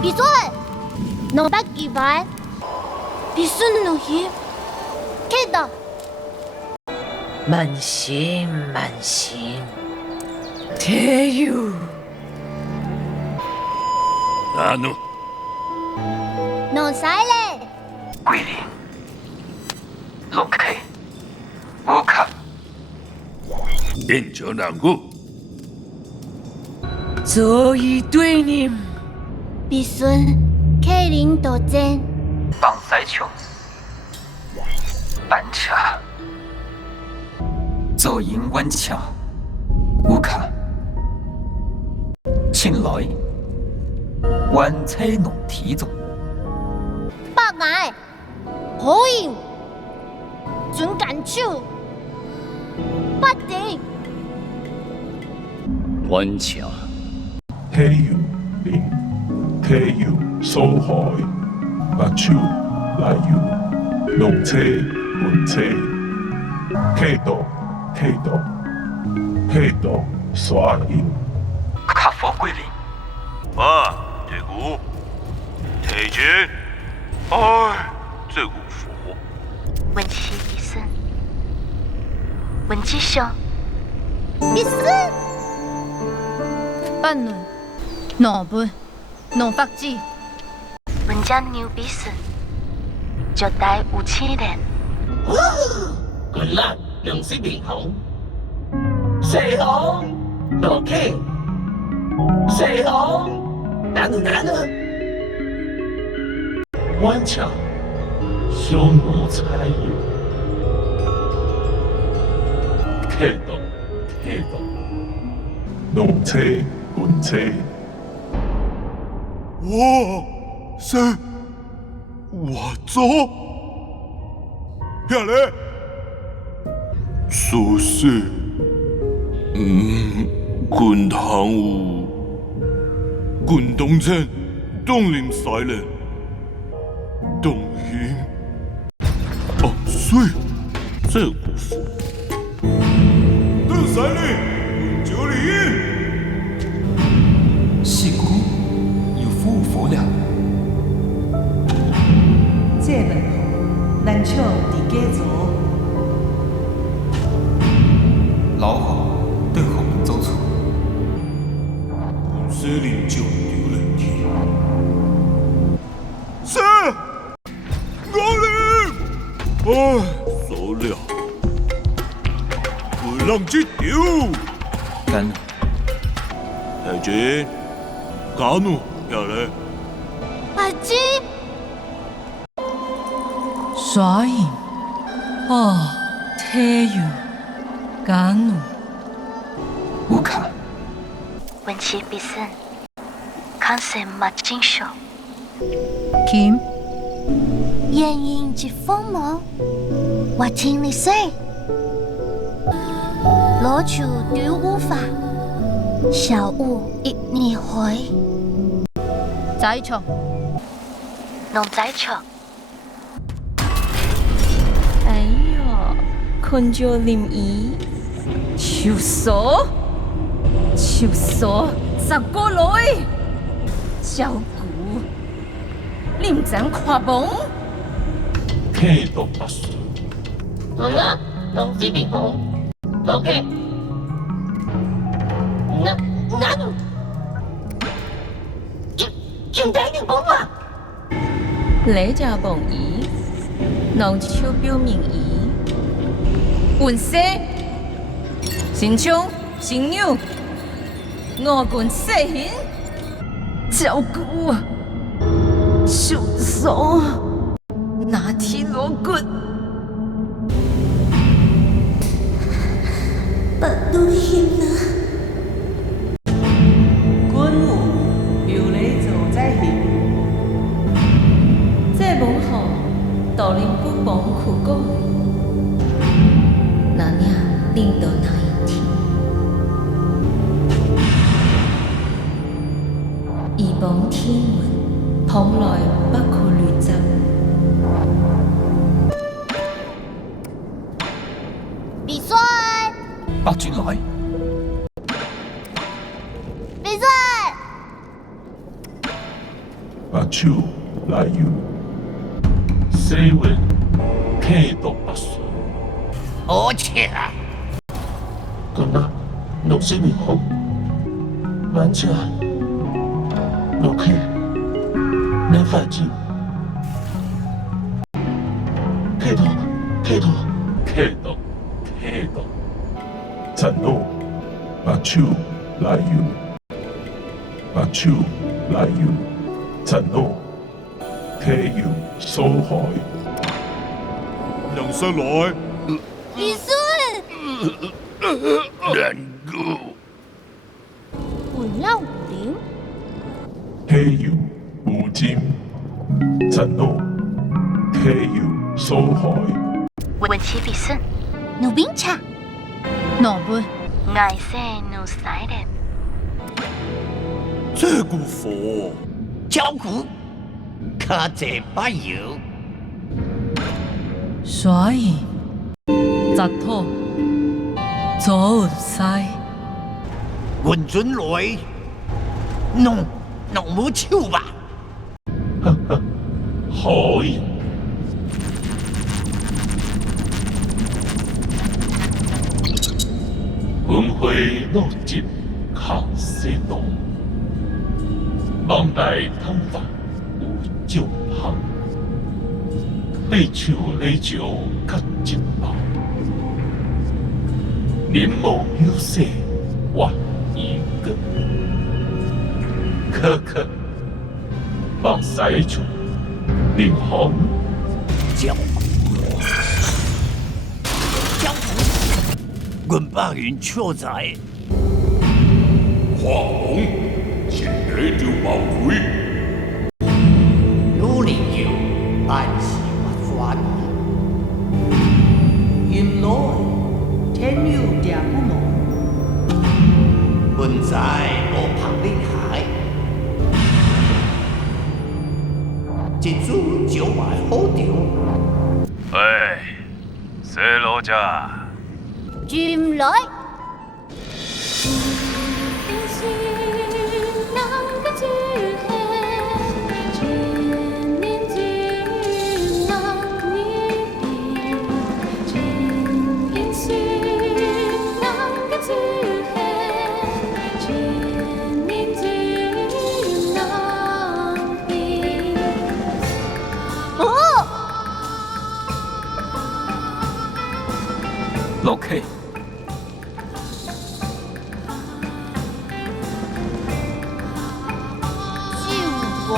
必須能百幾萬，必須能힘，記得。慢心，태유。나누能使咧。桂林、OK、乌卡、인천항구 조이되님必須麒麟斗戰，绑塞球、板卡、走营湾桥、乌卡、庆來、灣車農體總、百眼可以準緊手，不定灣橋、태유 링 태유 소하이 마추 라유 농체 문체 태도 स्वा인 卡佛桂林、 대구 대진这股佛文氣必勝，文氣上必須八輪、農本、農法子，文家牛必勝，就帶5000人。滚爛用色面孔，四行羅 K， 四行哪個，灣牆匈奴才有태도 농체 문체 왔어? 야래 소스 군당우 군동전 동림사일랜 동힘水这股佛邓三令九里戲骨有夫佛了。這門號咱唱佇家族，老好對後門走出，本司令就丟了天是我领走了不讓之丟干太君加努下來阿基耍影태유 간우 烏卡、文氣必勝，康神馬金手， 김、 煙影之鋒芒，我聽你說，羅球對無法，小物一逆回，宰場、農宰場。哎呀，看着林姨，手鎖十個來，照顧你唔怎看懵？ 태도 봤어 好啦，用色面孔羅 K， 哪個全體人講話。你就忘意，農超表明意，換色，新槍新牛，我管細顯，照顧手鎖，拿鐵鑼骨，不都險啊！軍務由你做在行，這門號道林不幫苦講，那呀領導那一天，而幫天門蓬萊不可亂執。比賽，百轉來，比賽，手来游，西运客到北顺。好切啊！今仔六色面红，晚茶六客来发酒，客到客到客到客到，陈老目手来游，目手来游，陈老客游所害。让生来，李孙，难过。混了武林，客游无尽，陈老客游所害。文起必胜，奴兵茶，喏不，爱色奴塞人，这股火，焦骨，卡这把油，所以杂土左有西，运准来，弄冇手吧？可以。轮回落尽靠西东，望来汤法有酒行，你手你酒较一包，年暮有色换一个，可可望西处灵红焦骨，阮把云错在。华龙，前来就报回。努力游，万事不转。原來天有地不無，本在我旁邊海，一株就賣好長。哎，西罗家，轉來。落客。趙本，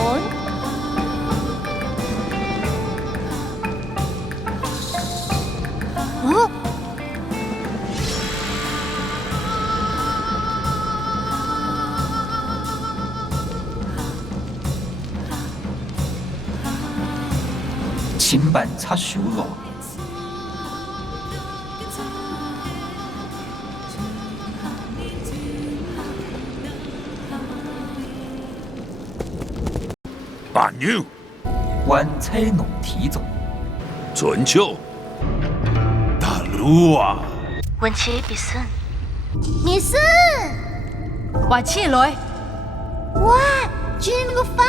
哦，请办插手路。板牛，万彩弄体中，春秋，大路啊，文起必胜，你是我起來，哇，轉個花，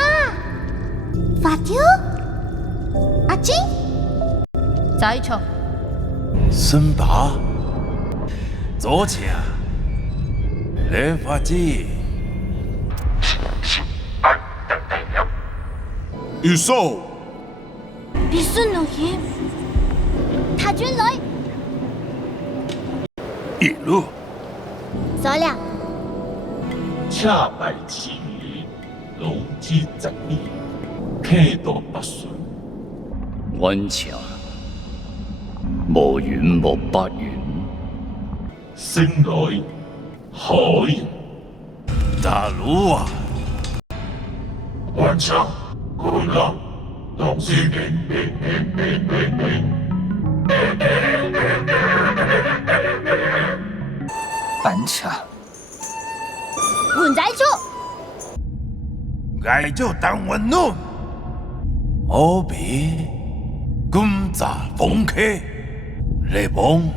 發條，阿金，在場，孙爸，左前，来发机，一手，必須能險，他轉來，一路，走了，恰拜其余，龙之十年，客到北順。温茶，無遠無不遠，升來可以，大路啊，晚上滚浪，龍之名。板茶，換仔處，挨就當温暖，我比今早風客，雷蒙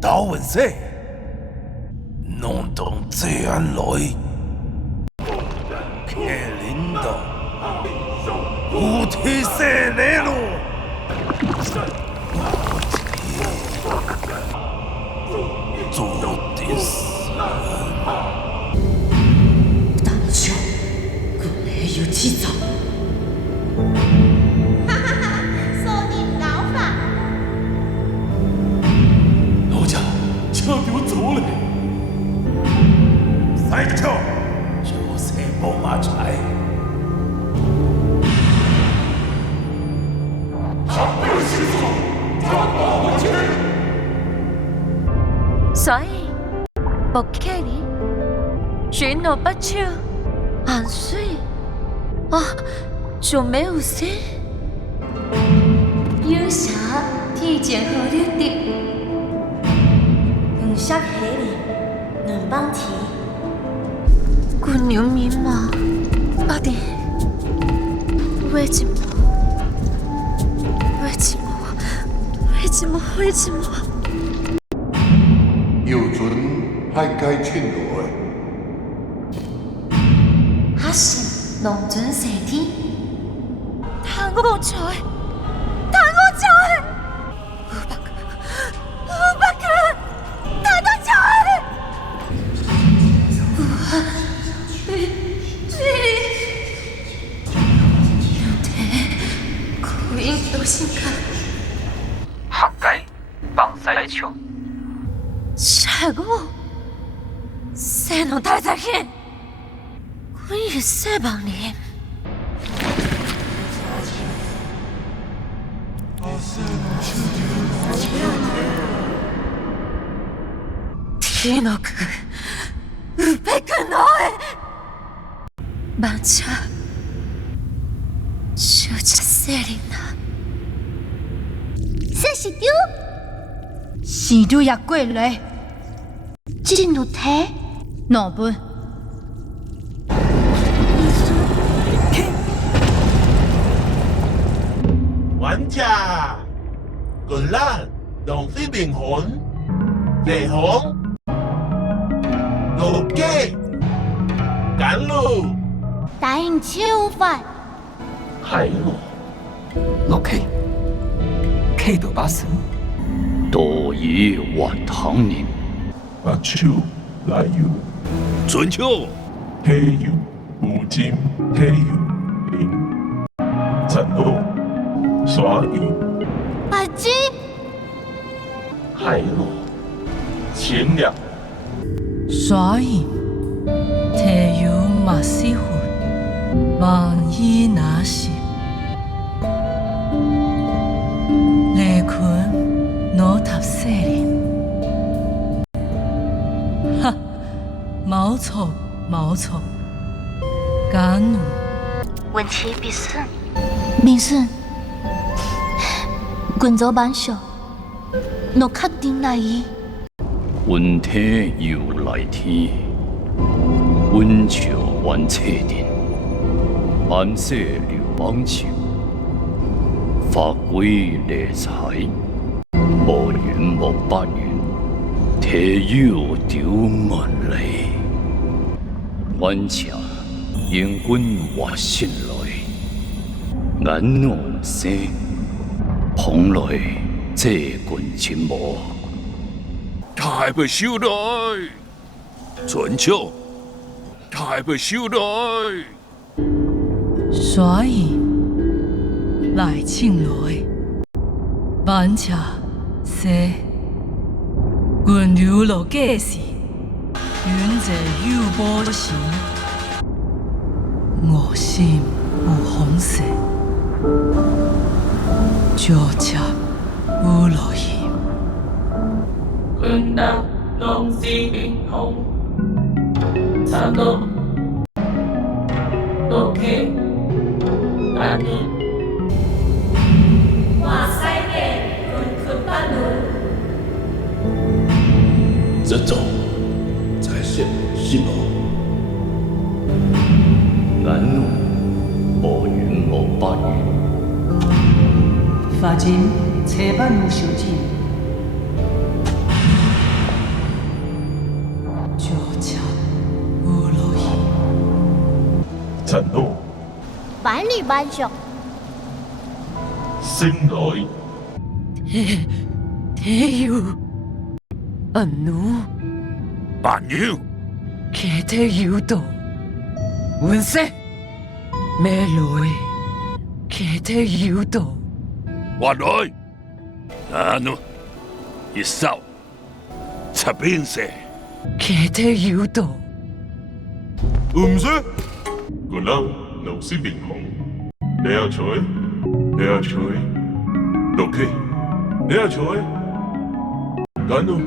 到文色，弄懂這樣來，客領導。无马财。所以，不客气，许诺不超，安睡啊，就没有事。有啥提前好了的？识起嚟，能帮题。姑娘迷茫，阿弟，为什么？要准係計穿來，哈神龍準射天，貪我財，行街放西球，殺我！誰能帶得起？我也是幫你。天の具、うべくのえ。番茶，就這些人啊。這是丟，是丟也過來，這奴睇，哪本？玩家，滚爛，龍之靈魂，烈紅，路基，趕路，答應超快，係咯，落 K 到把神，多以還唐年，白手來遊，准秋，黑遊無盡，黑遊靈，陳路，耍遊，白雞，係咯，淺涼，所以，提有馬斯湖，萬依那時，雷坤羅塔瑟林，哈，冇錯，敢怒，文其必勝，明順，滾咗板上，我確定來意。雲天要來天，雲潮還車電，萬色流邦潮，法規列彩，無遠無不遠，體要屌萬里，灣茶應君話先來，眼紅色，捧來這冠前磨。太不曉得，准秋，太不曉得。所以來請來，晚茶色，滾流落街時，遠者有波時，我心有紅色，就茶有落去。雲南龍之靈魂，殘路路基趕路，哇塞嘅滾半路，這種才是西路。眼紅無遠無不遠，法金車班無小進，就茶有落去。陳路，板裏板上，星來，體有阿奴，扮妖，佢體有道，換色咩來？佢體有道，話來，啊喏，一掃，七邊色，佢體有道，唔識，個人老是面紅，你阿吹，你阿吹，落去，你阿吹，緊咯。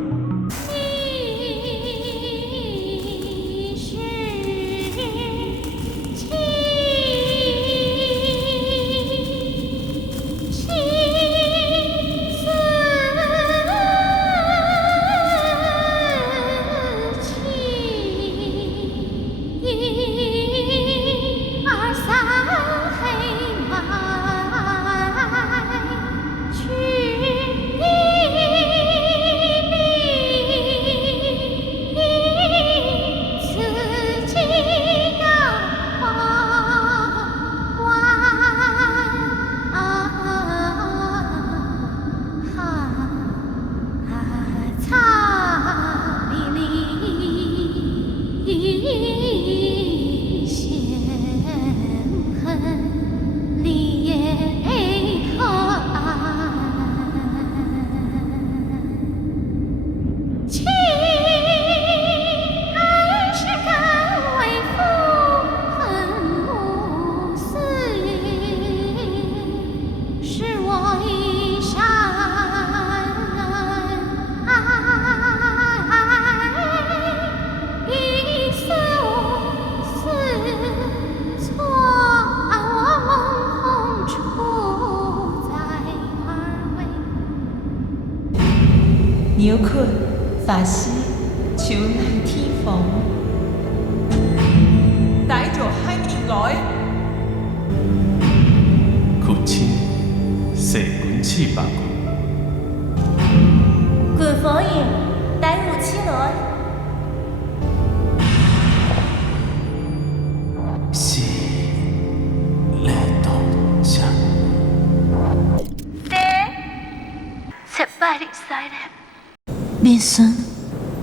牛困法師朝乃天鳳，帶着海面來，哭泣，射滾翅膀。管佛爺，帶武器來。是來到家。爹，失敗的賽咧。變身，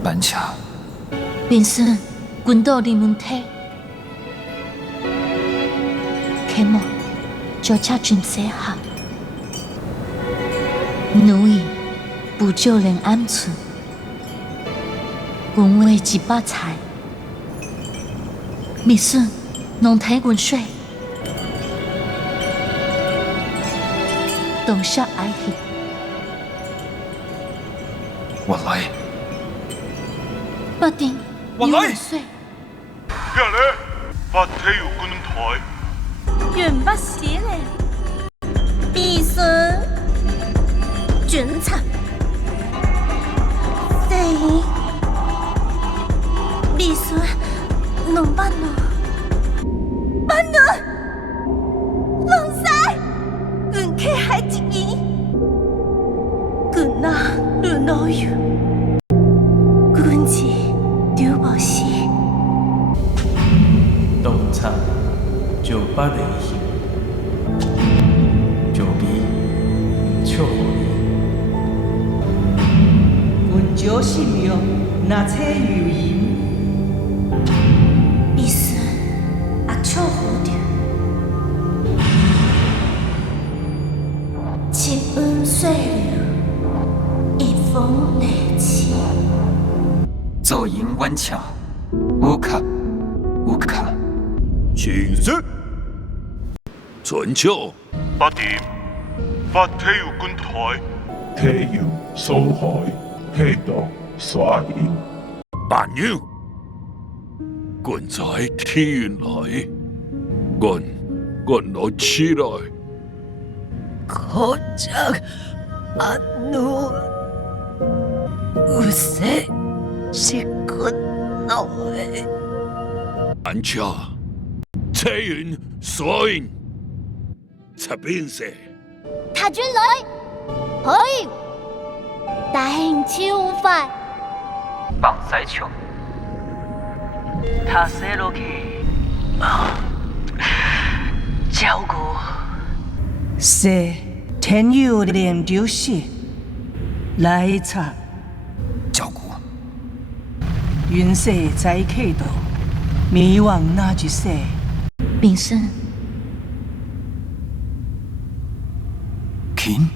班茶，變身，滾到你們體。開幕，就差盡寫下。奴役，不就連暗處，滾為幾把菜。變身，弄體滾水，凍下愛去。我來。不定，我來。水。咩咧？法體要觀台。原不是咧，必須捲長。對，必須弄巴奴，巴奴，弄晒，唔企喺自己，佢那亂到有，佢字丟無事。洞察就把雷行，就比就好阮就是命，那車有影。必須阿超好掉，七恩歲流，一封雷氣。做營灣橋，無卡無卡。請息，准橋。八點，法體要觀台。體要蘇海，體道耍要。扮妖，滾在天來，滾攞起來。可將阿奴無色是滾來。安恰，車雲所應，這邊是。塔轉來，可以，大興超快。綁西牆，他寫落去，照顧。是天有連丟血，來查照顧。雲色在開道，迷惘那句說。變身。緊。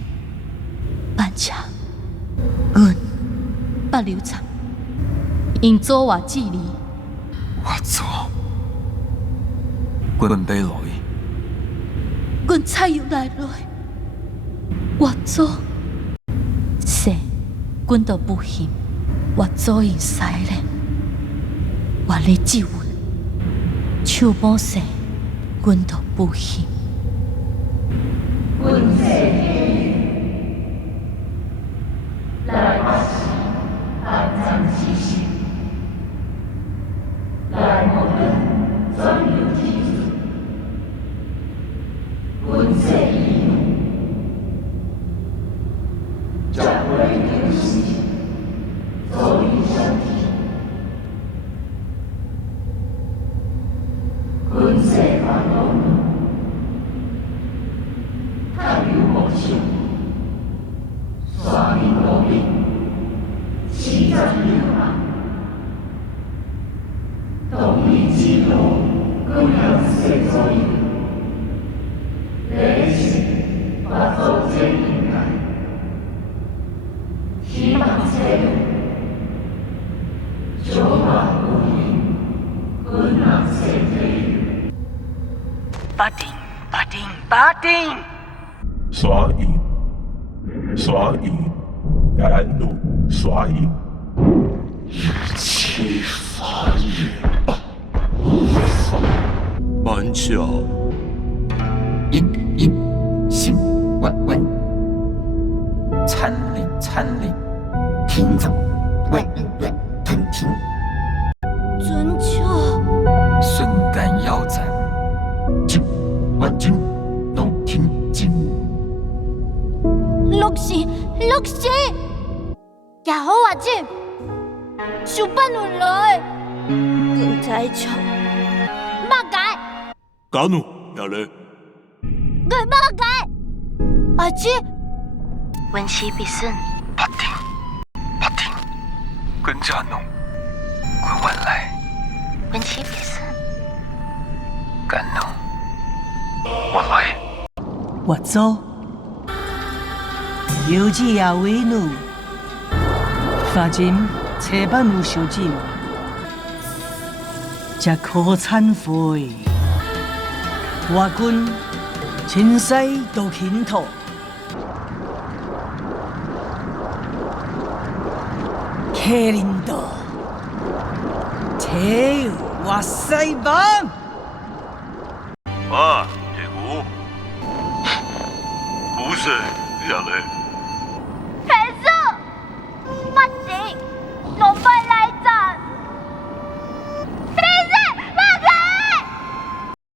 班長，阮不留長，因做我治理。我做。本背来，阮采油来落，我做是，阮都不信，我做因使咧，我咧质问，手摸生，阮都不信。阮世来不是安葬之时，来无论怎样天主，阮世将会流失，走于身体，阮世烦恼。太有梦想，刷屏无名，七十六万，动力之路，各样世左右，历史把走进应该，希望切入，九万无垠，困难世界。八定，八定，八定。刷赢，刷赢，甘露刷赢，一切法也。慢笑，阴阴心稳稳，参灵参灵，听着稳稳听听，准确，瞬间腰斩，金稳金，动听金。落实，落实，也好啊，姐，手办落来，更在唱，马改，甘露也嘞，我马改，阿姐，温习必胜，八定，八定，跟着弄，滚完来，温习必胜，干弄，我来，我走。有志也为奴，发今车班有小姐，只可忏悔。我军前世都倾吐，克林多，车我西邦。